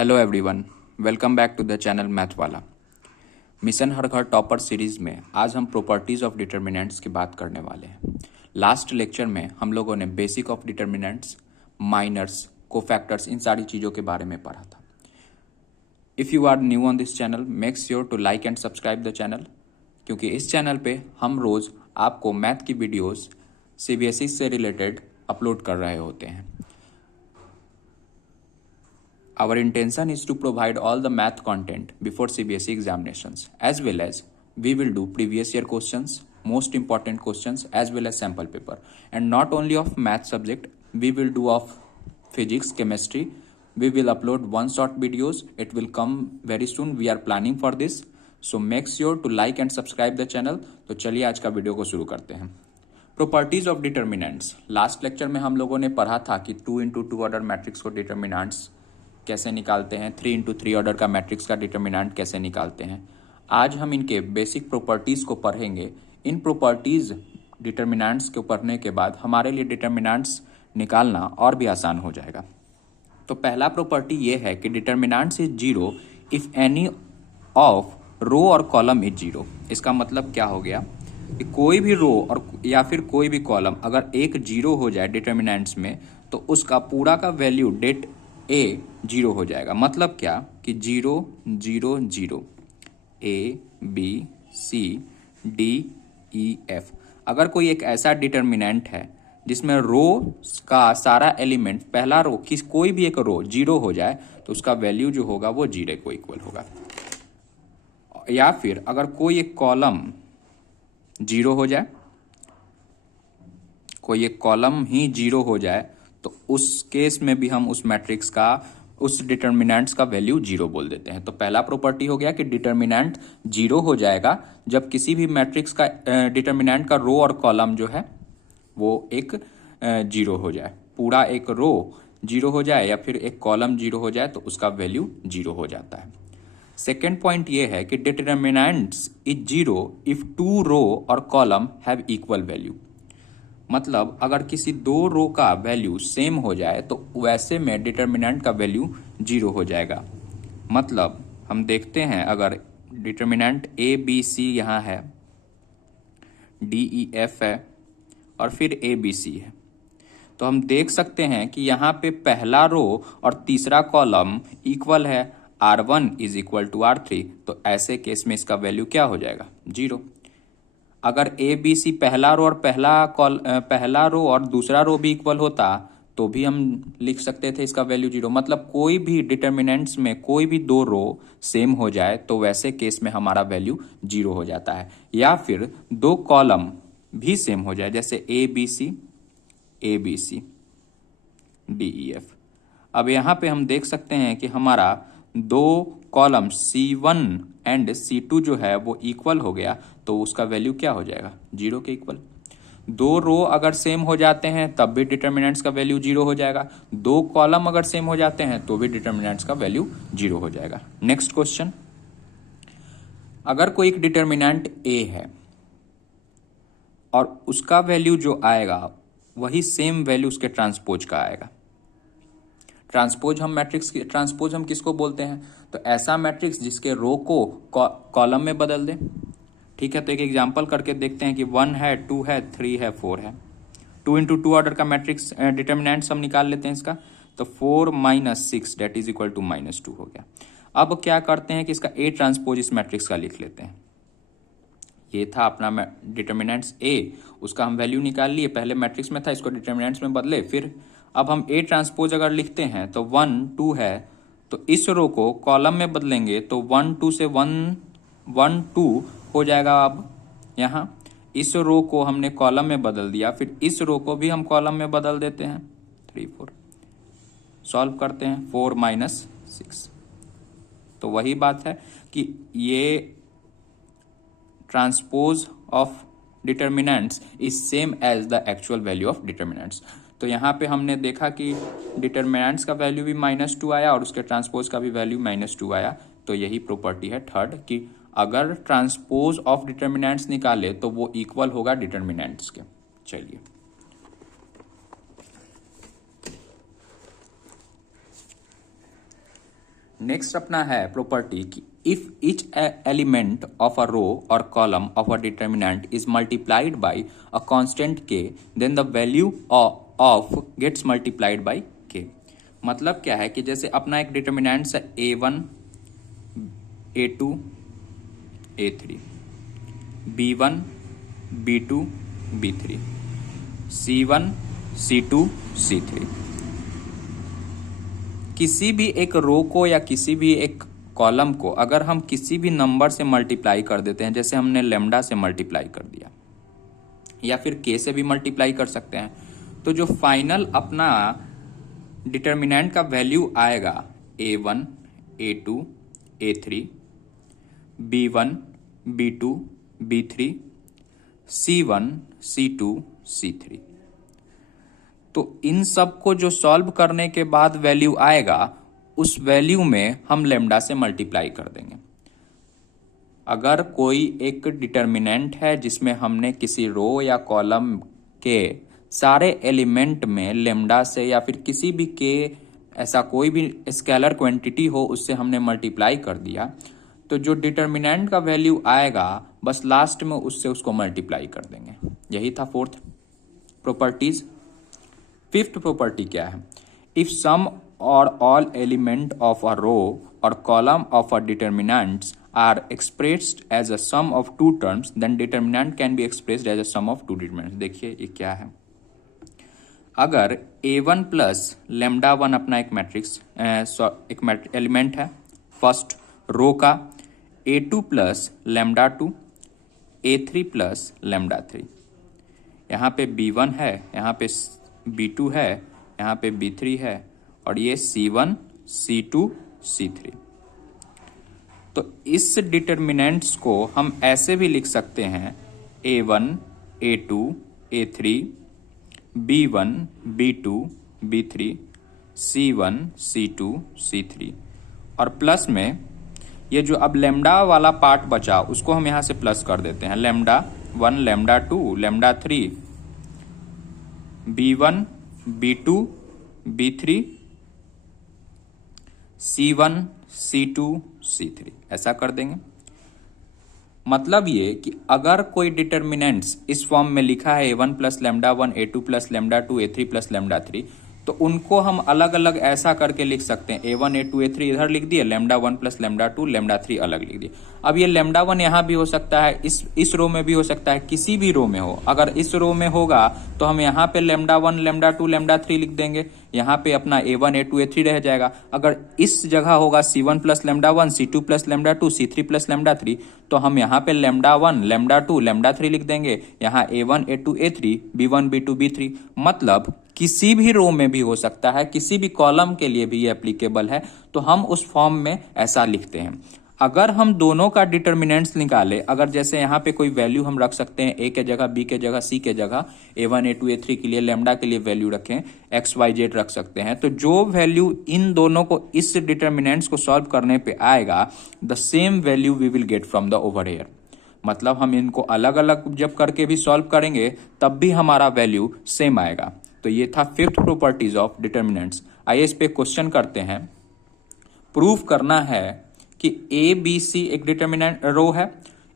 Hello everyone, welcome back to the channel math वाला। Mission हर घर टॉपर सीरीज में आज हम प्रॉपर्टीज ऑफ डिटर्मिनेंट्स की बात करने वाले हैं। लास्ट लेक्चर में हम लोगों ने basic of determinants, minors, cofactors, इन सारी चीज़ों के बारे में पढ़ा था। If you are new on this channel, make sure to like and subscribe the channel, क्योंकि इस चैनल पे हम रोज़ आपको मैथ की वीडियोस सीबीएसई से रिलेटेड अपलोड कर रहे होते हैं। Our intention is to provide all the math content before CBSE examinations, as well as we will do previous year questions, most important questions, as well as sample paper. And not only of math subject, we will do of physics, chemistry. We will upload one short videos. It will come very soon. We are planning for this. So make sure to like and subscribe the channel. तो चलिए आज का video को शुरू करते हैं। Properties of determinants. Last lecture में हम लोगों ने पढ़ा था कि 2x2 ऑर्डर मैट्रिक्स को डिटर्मिनेंट्स कैसे निकालते हैं, 3x3 ऑर्डर का मैट्रिक्स का डिटर्मिनेंट कैसे निकालते हैं। आज हम इनके बेसिक प्रॉपर्टीज़ को पढ़ेंगे। इन प्रॉपर्टीज़ डिटर्मिनेंट्स को पढ़ने के बाद हमारे लिए डिटर्मिनेंट्स निकालना और भी आसान हो जाएगा। तो पहला प्रॉपर्टी ये है कि determinants is zero if any of row और कॉलम इज जीरो। इसका मतलब क्या हो गया कि कोई भी रो और या फिर कोई भी कॉलम अगर एक जीरो हो जाए डिटर्मिनेंट्स में, तो उसका पूरा का वैल्यू डेट ए जीरो हो जाएगा। मतलब क्या कि 0 0 0 A B C D E F. अगर कोई एक ऐसा डिटर्मिनेंट है जिसमें रो का सारा एलिमेंट, पहला रो की कोई भी एक रो जीरो हो जाए, तो उसका वैल्यू जो होगा वो जीरो को इक्वल होगा। या फिर अगर कोई एक कॉलम जीरो हो जाए, कोई एक कॉलम ही जीरो हो जाए, तो उस केस में भी हम उस मैट्रिक्स का, उस डिटर्मिनेंट्स का वैल्यू जीरो बोल देते हैं। तो पहला प्रॉपर्टी हो गया कि डिटर्मिनेंट जीरो हो जाएगा जब किसी भी मैट्रिक्स का डिटर्मिनेंट का रो और कॉलम जो है वो एक जीरो हो जाए। पूरा एक रो जीरो हो जाए या फिर एक कॉलम जीरो हो जाए तो उसका वैल्यू जीरो हो जाता है। सेकेंड पॉइंट ये है कि determinants is zero if two row और कॉलम हैव इक्वल वैल्यू। मतलब अगर किसी दो रो का वैल्यू सेम हो जाए तो वैसे में डिटर्मिनेंट का वैल्यू जीरो हो जाएगा। मतलब हम देखते हैं, अगर डिटर्मिनेंट ए बी सी यहाँ है, डी ई एफ है और फिर ए बी सी है, तो हम देख सकते हैं कि यहाँ पे पहला रो और तीसरा कॉलम इक्वल है, R1 is equal to R3। तो ऐसे केस में इसका वैल्यू क्या हो जाएगा? जीरो। अगर ए बी सी पहला रो और पहला रो और दूसरा रो भी इक्वल होता तो भी हम लिख सकते थे इसका वैल्यू जीरो। मतलब कोई भी डिटर्मिनेंट्स में कोई भी दो रो सेम हो जाए तो वैसे केस में हमारा वैल्यू जीरो हो जाता है। या फिर दो कॉलम भी सेम हो जाए, जैसे A B C D E F. अब यहाँ पे हम देख सकते हैं कि हमारा दो कॉलम C1 एंड C2 जो है वो इक्वल हो गया, तो उसका वैल्यू क्या हो जाएगा? जीरो के इक्वल। दो रो अगर सेम हो जाते हैं तब भी डिटर्मिनेंट्स का वैल्यू जीरो हो जाएगा। दो कॉलम अगर सेम हो जाते हैं तो भी डिटर्मिनेंट्स का वैल्यू जीरो हो जाएगा। नेक्स्ट क्वेश्चन, अगर कोई एक डिटर्मिनेंट ए है और उसका वैल्यू जो आएगा वही सेम वैल्यू उसके ट्रांसपोज का आएगा। ट्रांसपोज हम किसको बोलते हैं? तो ऐसा मैट्रिक्स जिसके रो को कॉलम में बदल दें। ठीक है, तो एक एग्जांपल करके देखते हैं कि 1 है, 2 है, 3 है, 4 है। 2x2 ऑर्डर का मैट्रिक्स डिटर्मिनेंट्स हम निकाल लेते हैं इसका। तो 4 - 6 डेट इज इक्वल टू -2 हो गया। अब क्या करते हैं कि इसका ए ट्रांसपोज इस मैट्रिक्स का लिख लेते हैं। ये था अपना डिटर्मिनेंट्स ए, उसका हम वैल्यू निकाल लिए, पहले मैट्रिक्स में था, इसको डिटर्मिनेंट्स में बदले। फिर अब हम ए ट्रांसपोज अगर लिखते हैं तो 1 2 है, तो इस रो को कॉलम में बदलेंगे तो 1 2 से 1 1 2 हो जाएगा। अब यहाँ इस रो को हमने कॉलम में बदल दिया, फिर इस रो को भी हम कॉलम में बदल देते हैं। 3 4 सॉल्व करते हैं, 4 - 6। तो वही बात है कि ये transpose of determinants is same as the actual value of determinants. तो यहाँ पे हमने देखा कि डिटर्मिनेंट्स का वैल्यू भी -2 आया और उसके ट्रांसपोज का भी वैल्यू -2 आया। तो यही प्रॉपर्टी है थर्ड, कि अगर ट्रांसपोज ऑफ डिटर्मिनेंट्स निकाले तो वो इक्वल होगा डिटर्मिनेंट्स के। चलिए, नेक्स्ट अपना है प्रॉपर्टी कि if each element of a row or column of a determinant is multiplied by a constant k, then the value of gets multiplied by k. मतलब क्या है कि जैसे अपना एक डिटर्मिनेंट्स है a1 a2 a3, b1 b2 b3, c1 c2 c3. किसी भी एक रो को या किसी भी एक कॉलम को अगर हम किसी भी नंबर से मल्टीप्लाई कर देते हैं, जैसे हमने लेमडा से मल्टीप्लाई कर दिया या फिर के से भी मल्टीप्लाई कर सकते हैं, तो जो फाइनल अपना डिटर्मिनेंट का वैल्यू आएगा a1 a2 a3, b1 b2 b3, c1 c2 c3. तो इन सब को जो सॉल्व करने के बाद वैल्यू आएगा उस वैल्यू में हम लेमडा से मल्टीप्लाई कर देंगे. अगर कोई एक डिटर्मिनेंट है जिसमें हमने किसी रो या कॉलम के सारे एलिमेंट में लेमडा से या फिर किसी भी के ऐसा कोई भी स्केलर क्वांटिटी हो उससे हमने मल्टीप्लाई कर दिया, तो जो डिटर्मिनेंट का वैल्यू आएगा बस लास्ट में उससे उसको मल्टीप्लाई कर देंगे. यही था फोर्थ प्रॉपर्टीज. फिफ्थ प्रॉपर्टी क्या है? इफ सम और all element of a row और column of a determinants are expressed as a sum of two terms, then determinant can be expressed as a sum of two determinants. देखिए ये क्या है. अगर a1 plus lambda one अपना एक matrix एक element है फर्स्ट रो का, a2 plus lambda two, a3 plus lambda three, यहाँ पे b1 है, यहाँ पे b2 है, यहाँ पे b3 है और ये c1 c2 c3. तो इस डिटर्मिनेंट्स को हम ऐसे भी लिख सकते हैं a1 a2 a3 b1 b2 b3 c1 c2 c3 और प्लस में ये जो अब लेमडा वाला पार्ट बचा उसको हम यहाँ से प्लस कर देते हैं. Lambda 1 lambda 2 lambda 3 b1 b2 b3 c1 c2 c3 ऐसा कर देंगे. मतलब ये कि अगर कोई डिटर्मिनेंट्स इस फॉर्म में लिखा है a1 plus lambda 1 a2 plus lambda 2 a3 plus lambda 3, तो उनको हम अलग अलग ऐसा करके लिख सकते हैं. a1 a2 a3 इधर लिख दिए, लेमडा 1 प्लस लेमडा 2 लेमडा 3 अलग लिख दिए. अब ये लेमडा 1 यहाँ भी हो सकता है, इस रो में भी हो सकता है, किसी भी रो में हो. अगर इस रो में होगा तो हम यहाँ पे लेमडा 1 लेमडा 2 लेमडा 3 लिख देंगे, यहाँ पे अपना a1 a2 a3 रह जाएगा. अगर इस जगह होगा c1 plus lambda 1 c2 plus lambda 2 c3 plus lambda 3, तो हम यहाँ पे लेमडा 1 लेमडा 2 लेमडा 3 लिख देंगे, यहाँ a1 a2 a3 b1 b2 b3. मतलब किसी भी रो में भी हो सकता है, किसी भी कॉलम के लिए भी ये एप्लीकेबल है. तो हम उस फॉर्म में ऐसा लिखते हैं. अगर हम दोनों का डिटर्मिनेंट्स निकाले, अगर जैसे यहाँ पे कोई वैल्यू हम रख सकते हैं, a के जगह b के जगह c के जगह, a1 a2 a3 के लिए लेमडा के लिए वैल्यू रखें, x y z रख सकते हैं, तो जो वैल्यू इन दोनों को इस डिटर्मिनेंट्स को सॉल्व करने पे आएगा, the same value we will get from the over here. मतलब हम इनको अलग अलग जब करके भी सॉल्व करेंगे तब भी हमारा वैल्यू सेम आएगा. तो ये था फिफ्थ प्रॉपर्टीज ऑफ डिटर्मिनेंट्स. आइए इस पे क्वेश्चन करते हैं. प्रूफ करना है कि ए बी सी एक डिटर्मिनेंट रो है,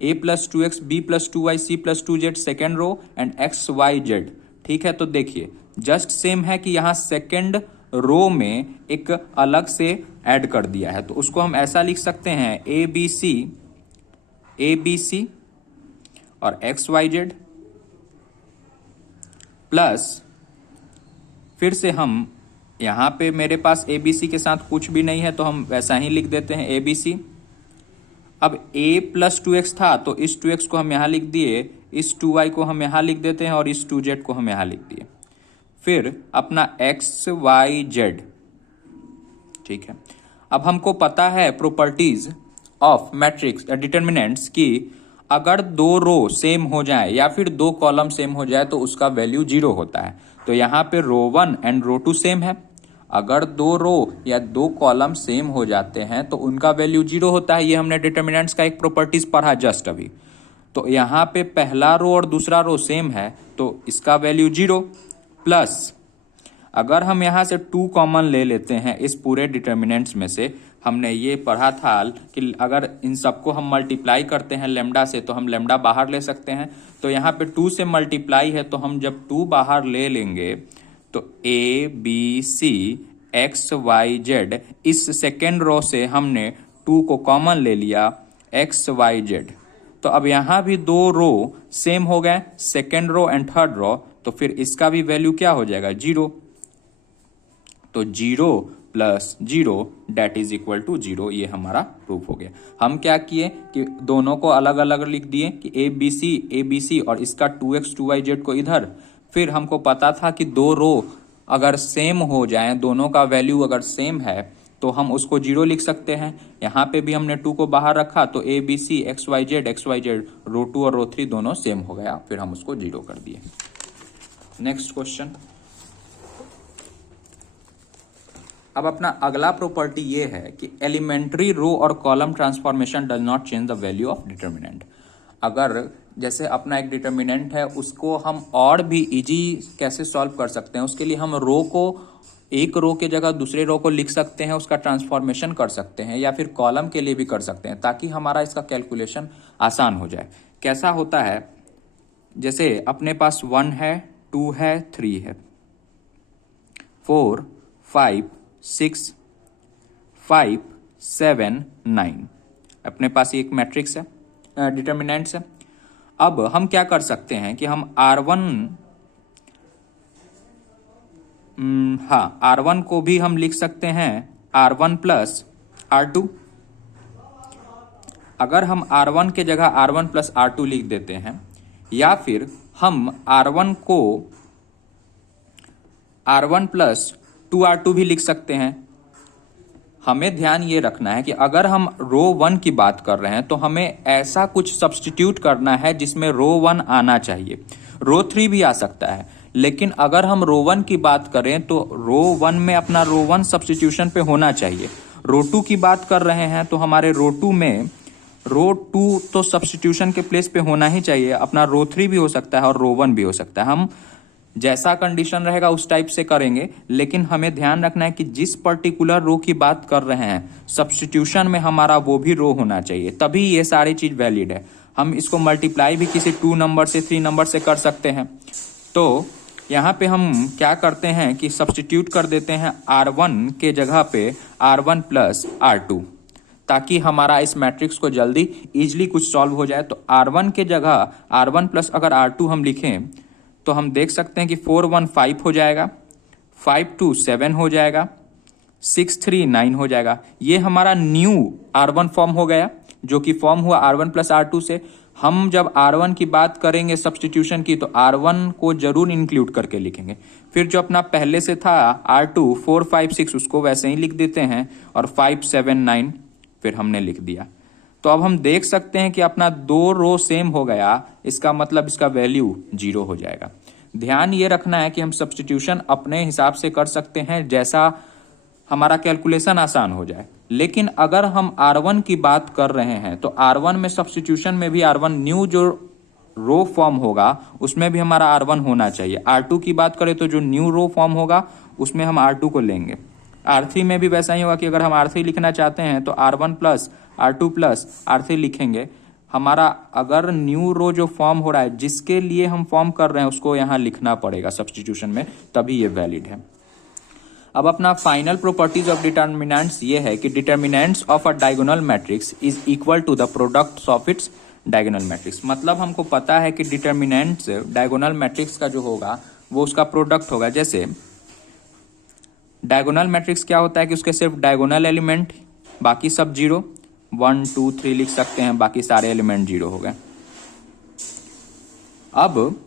a plus 2x b plus 2y c plus 2z second row and x y z. ठीक है, तो देखिए जस्ट सेम है कि यहाँ सेकेंड रो में एक अलग से ऐड कर दिया है, तो उसको हम ऐसा लिख सकते हैं a b c और x y z प्लस फिर से हम यहाँ पे मेरे पास ए बी सी के साथ कुछ भी नहीं है तो हम वैसा ही लिख देते हैं ए बी सी. अब a प्लस 2x था तो इस 2x को हम यहाँ लिख दिए, इस 2y को हम यहाँ लिख देते हैं और इस 2z को हम यहाँ लिख दिए. फिर अपना x y z. ठीक है, अब हमको पता है प्रॉपर्टीज ऑफ मैट्रिक्स डिटर्मिनेंट्स की अगर दो रो सेम हो जाए या फिर दो कॉलम सेम हो जाए तो उसका वैल्यू 0 होता है. तो यहाँ पे रो 1 एंड रो 2 सेम है. अगर दो रो या दो कॉलम सेम हो जाते हैं तो उनका वैल्यू 0 होता है. ये हमने डिटर्मिनेंट्स का एक प्रॉपर्टीज पढ़ा जस्ट अभी. तो यहाँ पे पहला रो और दूसरा रो सेम है तो इसका वैल्यू 0 प्लस अगर हम यहाँ से 2 कॉमन ले लेते हैं इस पूरे डिटर्मिनेंट्स में से हमने ये पढ़ा था कि अगर इन सबको हम मल्टीप्लाई करते हैं लेमडा से तो हम लेमडा बाहर ले सकते हैं। तो यहाँ पे 2 से मल्टीप्लाई है, तो हम जब 2 बाहर ले लेंगे तो A B C x Y z, इस सेकेंड रो से हमने 2 को कॉमन ले लिया एक्स वाई जेड। तो अब यहाँ भी 2 रो सेम हो गए, second row and third row, तो फिर इसका भी वैल्यू क्या हो जाएगा 0। तो 0 plus 0 det is equal to 0, ये हमारा प्रूफ हो गया। हम क्या किए कि दोनों को अलग अलग लिख दिए कि ए बी सी और इसका 2x 2y z को इधर। फिर हमको पता था कि 2 रो अगर सेम हो जाएं, दोनों का वैल्यू अगर सेम है तो हम उसको 0 लिख सकते हैं। यहाँ पे भी हमने 2 को बाहर रखा तो A B C x Y Z row 2 और रो 3 दोनों सेम हो गया, फिर हम उसको 0 कर दिए। Next question. अब अपना अगला प्रॉपर्टी ये है कि एलिमेंट्री रो और column transformation does not change the value of determinant. अगर जैसे अपना एक डिटर्मिनेंट है, उसको हम और भी इजी कैसे सॉल्व कर सकते हैं, उसके लिए हम रो को एक रो के जगह दूसरे रो को लिख सकते हैं, उसका ट्रांसफॉर्मेशन कर सकते हैं, या फिर कॉलम के लिए भी कर सकते हैं, ताकि हमारा इसका कैलकुलेशन आसान हो जाए। कैसा होता है, जैसे अपने पास 1 है, 2 है, 3 है, 4 5 6 5 7 9 अपने पास एक मैट्रिक्स है, डिटर्मिनेंट्स है। अब हम क्या कर सकते हैं कि हम R1 को भी हम लिख सकते हैं R1 प्लस R2। अगर हम R1 के जगह R1 प्लस R2 लिख देते हैं, या फिर हम R1 को R1 प्लस 2R2 भी लिख सकते हैं। हमें ध्यान ये रखना है कि अगर हम रो 1 की बात कर रहे हैं तो हमें ऐसा कुछ सब्स्टिट्यूट करना है जिसमें रो 1 आना चाहिए। रो 3 भी आ सकता है, लेकिन अगर हम रो 1 की बात करें तो रो 1 में अपना रो 1 सब्स्टिट्यूशन पे होना चाहिए। रो 2 की बात कर रहे हैं तो हमारे रो 2 में रो 2 तो सब्स्टिट्यूशन के प्लेस पे होना ही चाहिए। अपना रो 3 भी हो सकता है और रो 1 भी हो सकता है। हम जैसा कंडीशन रहेगा उस टाइप से करेंगे, लेकिन हमें ध्यान रखना है कि जिस पर्टिकुलर रो की बात कर रहे हैं सब्स्टिट्यूशन में हमारा वो भी रो होना चाहिए, तभी ये सारी चीज वैलिड है। हम इसको मल्टीप्लाई भी किसी 2 नंबर से 3 नंबर से कर सकते हैं। तो यहाँ पे हम क्या करते हैं कि सब्स्टिट्यूट कर देते हैं R1 के जगह पे R1 प्लस R2, ताकि हमारा इस मैट्रिक्स को जल्दी इजिली कुछ सॉल्व हो जाए। तो R1 के जगह R1 प्लस अगर R2 हम लिखें तो हम देख सकते हैं कि 4 1 5 हो जाएगा, 5 2 7 हो जाएगा, 6 3 9 हो जाएगा। ये हमारा न्यू R1 फॉर्म हो गया, जो कि फॉर्म हुआ R1 प्लस R2 से। हम जब R1 की बात करेंगे सब्स्टिट्यूशन की, तो R1 को जरूर इंक्लूड करके लिखेंगे। फिर जो अपना पहले से था R2 4 5 6 उसको वैसे ही लिख देते हैं, और 5 7 9 फिर हमने लिख दिया। तो अब हम देख सकते हैं कि अपना 2 रो सेम हो गया, इसका मतलब इसका वैल्यू 0 हो जाएगा। ध्यान ये रखना है कि हम सब्स्टिट्यूशन अपने हिसाब से कर सकते हैं जैसा हमारा कैलकुलेशन आसान हो जाए। लेकिन अगर हम R1 की बात कर रहे हैं तो R1 में सब्स्टिट्यूशन में भी R1 न्यू जो रो फॉर्म होगा उसमें भी हमारा R1 होना चाहिए। R2 की बात करें तो जो न्यू रो फॉर्म होगा उसमें हम R2 को लेंगे। R3 में भी वैसा ही होगा कि अगर हम R3 लिखना चाहते हैं तो R1 plus R2 plus R3 लिखेंगे। हमारा अगर न्यू रो जो फॉर्म हो रहा है जिसके लिए हम फॉर्म कर रहे हैं उसको यहाँ लिखना पड़ेगा सब्स्टिट्यूशन में, तभी ये वैलिड है। अब अपना फाइनल प्रॉपर्टीज ऑफ डिटर्मिनेंट्स ये है कि determinants of a diagonal matrix is equal to the product of its diagonal matrix. मतलब हमको पता है कि डिटर्मिनेंट्स डायगोनल मैट्रिक्स का जो होगा वो उसका प्रोडक्ट होगा। जैसे डायगोनल मैट्रिक्स क्या होता है कि उसके सिर्फ डायगोनल एलिमेंट, बाकी सब 0, 1 2 3 लिख सकते हैं, बाकी सारे एलिमेंट 0 हो गए। अब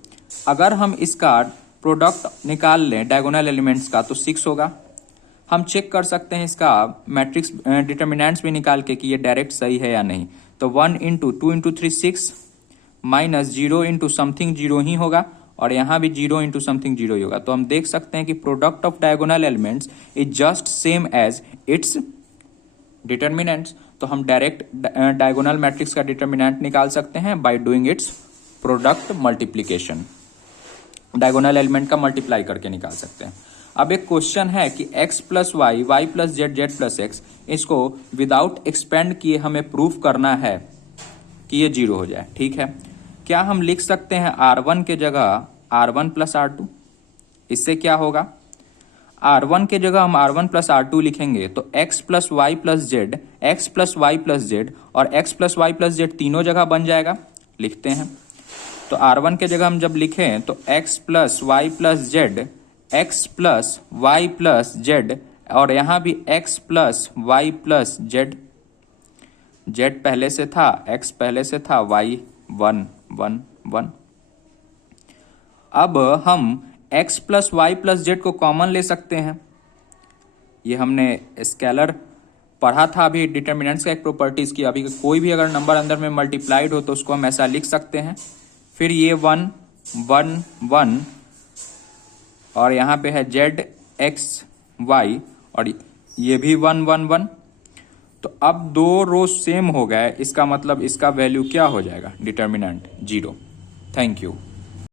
अगर हम इसका प्रोडक्ट निकाल लें डायगोनल एलिमेंट्स का तो 6 होगा। हम चेक कर सकते हैं इसका मैट्रिक्स डिटर्मिनेंट्स भी निकाल के कि ये डायरेक्ट सही है या नहीं। तो 1 into 2 into 3 6 minus 0 into something 0 ही होगा, और यहाँ भी 0 इंटू समथिंग 0 ही होगा। तो हम देख सकते हैं कि product of diagonal elements is just same as its determinants. तो हम डायरेक्ट डायगोनल मैट्रिक्स का डिटर्मिनेंट निकाल सकते हैं by doing its product multiplication. Diagonal element का मल्टीप्लाई करके निकाल सकते हैं। अब एक क्वेश्चन है कि x plus y, y plus z, z plus x, इसको विदाउट एक्सपेंड किए हमें प्रूफ करना है कि ये 0 हो जाए। ठीक है, क्या हम लिख सकते हैं R1 के जगह R1 प्लस R2? इससे क्या होगा, R1 के जगह हम R1 प्लस R2 लिखेंगे तो x plus y plus z, x plus y plus z और x plus y plus z तीनों जगह बन जाएगा। लिखते हैं, तो R1 के जगह हम जब लिखें तो x plus y plus z, x plus y plus z और यहाँ भी x plus y plus z. Z पहले से था, x पहले से था, y 1 1 1। अब हम x plus y plus z को कॉमन ले सकते हैं। ये हमने स्केलर पढ़ा था अभी डिटर्मिनेंट्स का एक प्रॉपर्टीज की। अभी कोई भी अगर नंबर अंदर में मल्टीप्लाइड हो तो उसको हम ऐसा लिख सकते हैं। फिर ये 1 1 1 और यहाँ पे है जेड एक्स वाई और ये भी 1 1 1। तो अब दो रो सेम हो गए, इसका मतलब इसका वैल्यू क्या हो जाएगा, डिटर्मिनेंट 0। Thank you.